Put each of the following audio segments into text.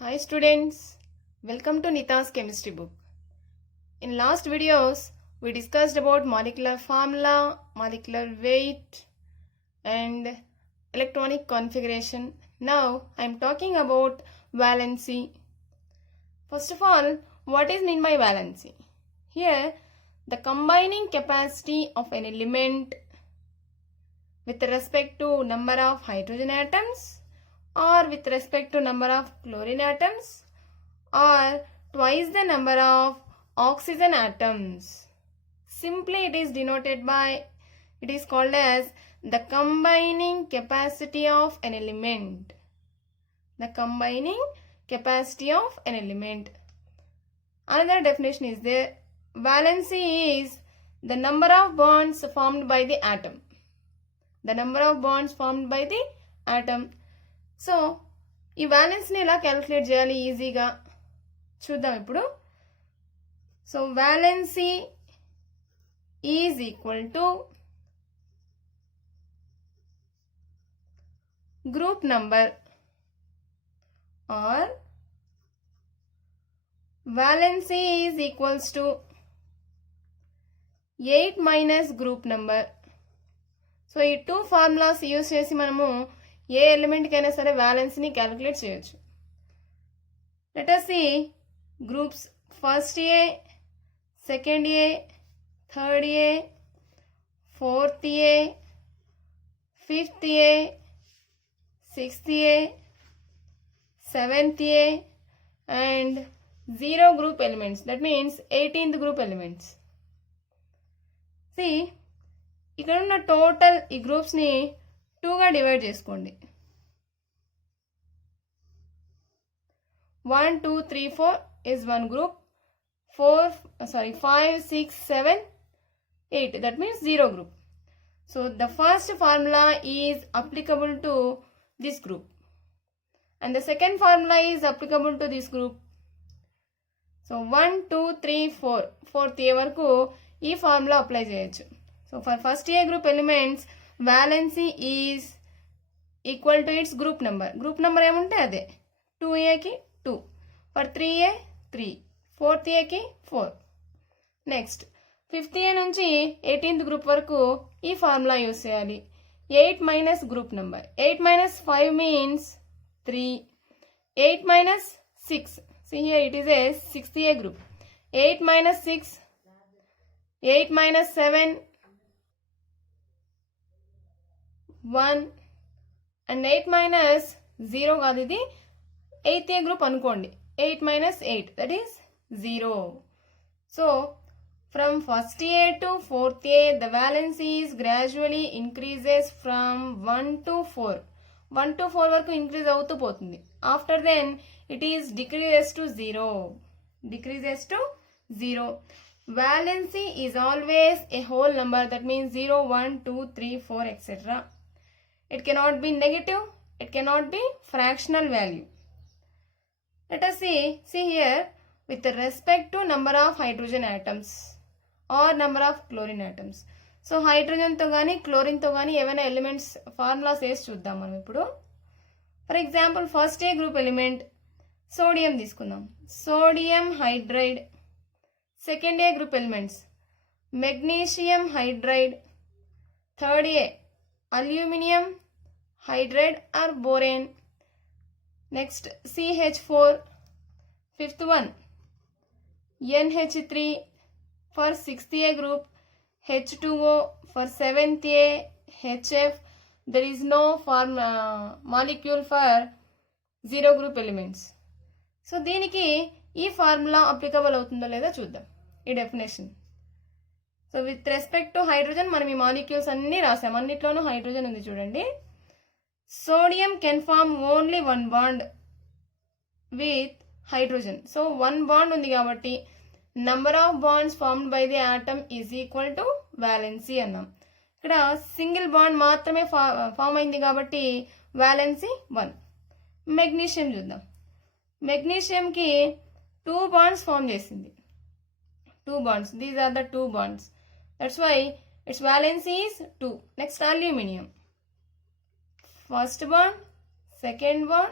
Hi students, welcome to Nita's chemistry book. In last videos, we discussed about molecular formula, molecular weight and electronic configuration. Now I am talking about valency. First of all, what is meant by valency? Here, the combining capacity of an element with respect to number of hydrogen atoms or with respect to number of chlorine atoms or twice the number of oxygen atoms. Simply it is denoted by, it is called as the combining capacity of an element. The combining capacity of an element. Another definition is there. Valency is the number of bonds formed by the atom. The number of bonds formed by the atom. So ఈ వ్యాలెన్స్ని ఎలా calculate చేయాలి ఈజీగా చూద్దాం ఇప్పుడు. So valency is equal to group number or valency is equals to 8 minus group number. So ఈ two formulas use చేసి మనము ఏ ఎలిమెంట్కి అయినా సరే వ్యాలెన్స్ని క్యాలిక్యులేట్ చేయొచ్చు. Let us see groups first A, second A, third A, fourth A, fifth A, sixth A, seventh A and 0 group elements. That means 18th group elements. See, ఇక్కడ ఉన్న టోటల్ ఈ గ్రూప్స్ని 2గా డివైడ్ చేసుకోండి. 1, 2, 3, 4 is one group. 5, 6, 7, 8. That means 0 group. So the first formula is applicable to this group. And the second formula is applicable to this group. So 1, 2, 3, 4. Fourth A వరకు ఈ formula apply చేయొచ్చు. So for first A group elements, valency is equal to its group number. Group number ఏముంటే అదే. 2A కి 2. For 3A 3. 4th A కి 4. Next 5th A నుంచి 18th group వరకు ఈ ఫార్ములా యూస్ చేయాలి. 8 minus group number. 8 minus 5 means 3. 8 మైనస్ 6. See here it is a 6th A group. 8 minus 6. 8 minus 7. 1 and 8 minus 0 కాదు ఇది 8th A group అనుకోండి. 8 minus 8 that is 0. So from first A to 4th A the valency is gradually increases from 1 to 4. 1 to 4 వరకు ఇంక్రీజ్ అవుతూ పోతుంది. After then it is decreases to 0. Decreases to 0. Valency is always a whole number. That means 0, 1, 2, 3, 4 etc. It cannot be negative. It cannot be fractional value. Let us see here with respect to number of hydrogen atoms or number of chlorine atoms. So హైడ్రోజన్తో కానీ క్లోరిన్తో కానీ ఏమైనా elements formulas వేసి చూద్దాం మనం ఇప్పుడు. For example first A group element sodium తీసుకుందాం. Sodium hydride. Second A group elements magnesium hydride. Third A aluminium hydride or boron. Next CH4. Fifth one NH3 for 6th A group. H2O for 7th A. HF. There is no molecule for 0 group elements. So దీనికి ఈ formula applicable అవుతుందో లేదో చూద్దాం ఈ definition. So with respect to hydrogen మనం ఈ మాలిక్యూల్స్ అన్నీ రాసాం. అన్నిట్లోనూ హైడ్రోజన్ ఉంది చూడండి. Sodium can form only one bond with hydrogen. So one bond ఉంది కాబట్టి number of bonds formed by the atom is equal to valency అన్నాం. ఇక్కడ సింగిల్ బాండ్ మాత్రమే ఫామ్ అయింది కాబట్టి valency 1. మెగ్నీషియం చూద్దాం. మెగ్నీషియంకి 2 bonds ఫామ్ చేసింది. 2 bonds. These are the 2 bonds. That's why its valency is 2. Next aluminium. First bond, second bond,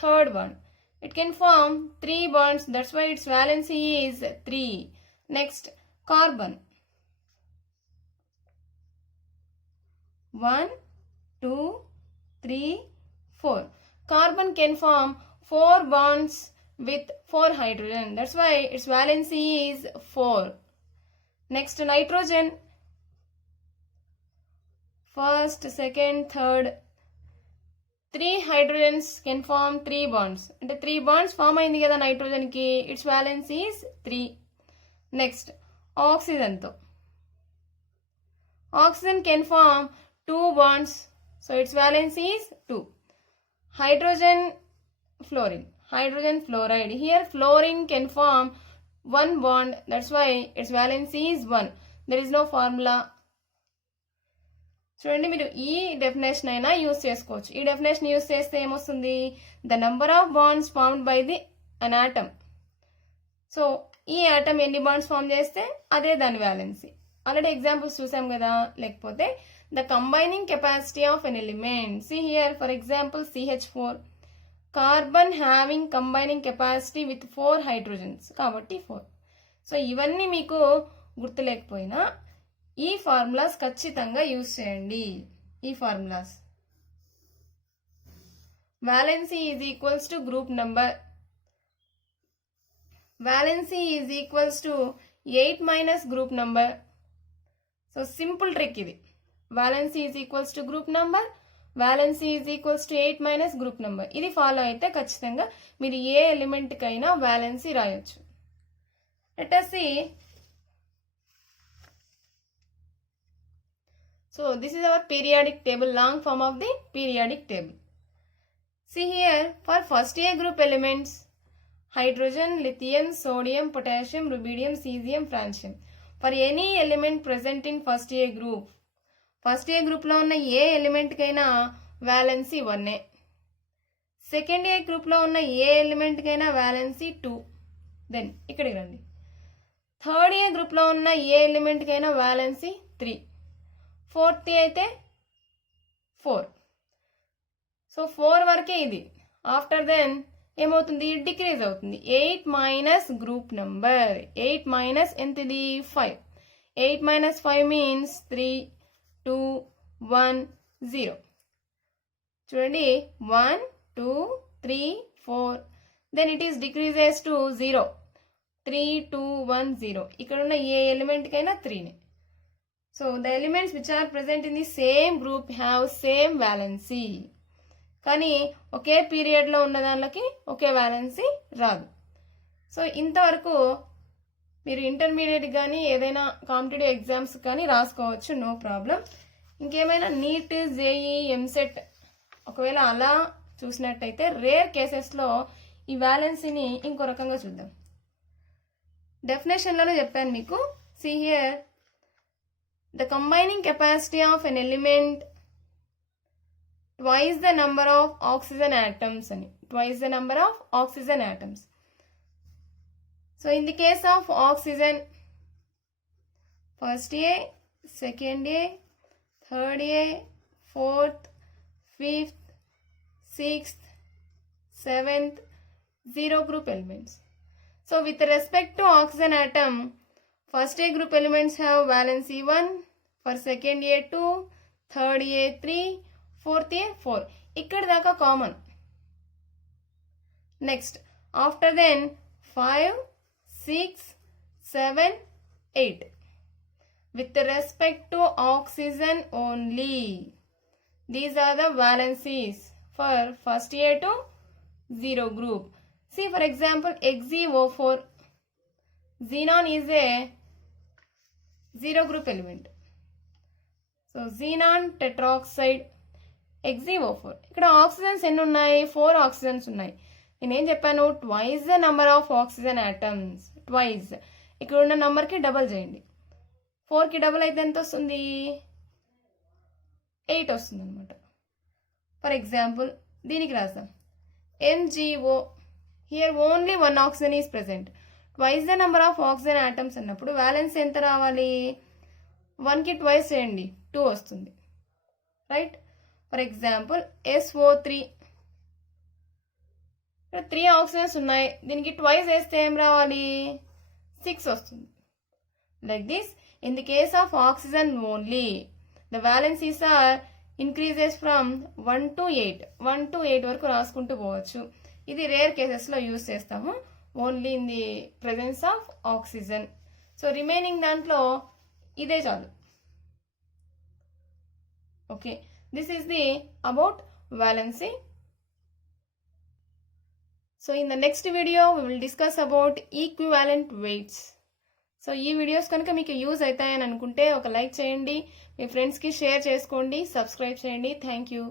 third bond. It can form 3 bonds. That's why its valency is 3. Next, carbon. 1, 2, 3, 4. Carbon can form 4 bonds with 4 hydrogen. That's why its valency is 4. Next, nitrogen. First, second, third. 3 hydrogens can form 3 bonds. And 3 bonds form ayindi kada nitrogen ki. Its valency is 3. Next, oxygen tho. Oxygen can form 2 bonds. So its valency is 2. Hydrogen, fluorine. Hydrogen fluoride. Here fluorine can form 1 bond. That's why its valency is 1. There is no formula. చూడండి, మీరు ఈ డెఫినేషన్ అయినా యూజ్ చేసుకోవచ్చు. ఈ definition use చేస్తే ఏమొస్తుంది? The number of wands formed by the an atom. So ఈ ఆటమ్ ఎన్ని బాండ్స్ ఫార్మ్ చేస్తే అదే దాని వ్యాలెన్సీ. ఆల్రెడీ ఎగ్జాంపుల్స్ చూసాం కదా. లేకపోతే the combining capacity of an element. See here for example CH4. Carbon having combining capacity with 4 హైడ్రోజన్స్ కాబట్టి 4. సో ఇవన్నీ మీకు గుర్తులేకపోయినా ఈ ఫార్ములాస్ ఖచ్చితంగా యూజ్ చేయండి. ఈ formulas valency is equals to group number. Valency is equals to 8 minus group number. So simple trick ఇది. Valency is equals to group number. Valency is equals to 8 minus group number. ఇది ఫాలో అయితే ఖచ్చితంగా మీరు ఏ ఎలిమెంట్ కైనా valency రాయొచ్చు. Let us see. So this is our periodic table, long form of the periodic table. See here, for first A group elements, hydrogen, lithium, sodium, potassium, rubidium, cesium, francium. For any element present in first A group, first A group లో ఉన్న ఏ ఎలిమెంట్ కైనా valency 1. Second A group లో ఉన్న ఏ ఎలిమెంట్ కైనా valency 2. దెన్ ఇక్కడికి రండి. Third A group లో ఉన్న ఏ ఎలిమెంట్ కైనా valency 3. ఫోర్త్ అయితే 4. సో 4 వరకే ఇది. ఆఫ్టర్ దెన్ ఏమవుతుంది? డిక్రీజ్ అవుతుంది. 8 మైనస్ గ్రూప్ నంబర్. 8 మైనస్ ఎంతది? 5. 8 మైనస్ 5 మీన్స్ 3, 2, 1, 0. చూడండి, 1, 2, 3, 4. Then it is decreases to 0. 3, 2, 1, 0. ఇక్కడ ఉన్న ఏ ఎలిమెంట్ కైనా 3నే. So the elements which are present in the same group have same valency. కానీ ఒకే పీరియడ్లో ఉన్న దానికి ఒకే వాలెన్సీ రాదు. సో ఇంతవరకు మీరు ఇంటర్మీడియట్ కానీ ఏదైనా కాంపిటేటివ్ ఎగ్జామ్స్ కానీ రాసుకోవచ్చు, నో ప్రాబ్లం. ఇంకేమైనా నీట్, జేఈ, ఎంసెట్ ఒకవేళ అలా చూసినట్టయితే రేర్ కేసెస్లో ఈ వాలెన్సీని ఇంకో రకంగా చూద్దాం. డెఫినేషన్లోనే చెప్పాను మీకు. See here, the combining capacity of an element twice the number of oxygen atoms ani. Twice the number of oxygen atoms. So in the case of oxygen, first A, second A, third A, fourth, fifth, sixth, seventh, 0 group elements. So with respect to oxygen atom, first A group elements have valency 1, for second A 2, third A 3, fourth A 4. ఇక్కడ దాకా common. Next after then 5, 6, 7, 8. With respect to oxygen only, these are the valencies for first A to 0 group. See for example, XeO4. Xenon is a 0 group element. So xenon tetroxide, XeO4. ఇక్కడ ఆక్సిజన్స్ ఎన్ని ఉన్నాయి? 4 ఆక్సిజన్స్ ఉన్నాయి. నేనేం చెప్పాను? Twice the number of oxygen atoms. Twice. ఇక్కడ ఉన్న నెంబర్కి డబల్ చేయండి. 4కి డబల్ అయితే ఎంత వస్తుంది? 8 వస్తుంది అనమాట. ఫర్ ఎగ్జాంపుల్ దీనికి రాద్దాం. MgO. Here only 1 oxygen is present. Twice the number of oxygen atoms అన్నప్పుడు వ్యాలెన్స్ ఎంత రావాలి? 1కి ట్వైస్ చేయండి, 2 వస్తుంది. రైట్. For example SO3. ఇక్కడ 3 ఆక్సిజన్స్ ఉన్నాయి, దీనికి ట్వైస్ వేస్తే ఏం రావాలి, 6 వస్తుంది. Like this, in the case of oxygen only the valencies are increases from 1 to 8, 1 to 8 వరకు రాసుకుంటూ పోవచ్చు. ఇది రేర్ కేసెస్లో యూజ్ చేస్తాము, only in the presence of oxygen. So remaining దాంట్లో ఇదే చాలు. Okay, this is the about valency. So in the next video we will discuss about equivalent weights. So ఈ వీడియోస్ కనుక మీకు యూజ్ అవుతాయని అనుకుంటే ఒక లైక్ చేయండి, మీ ఫ్రెండ్స్కి షేర్ చేసుకోండి, సబ్స్క్రైబ్ చేయండి. Thank you.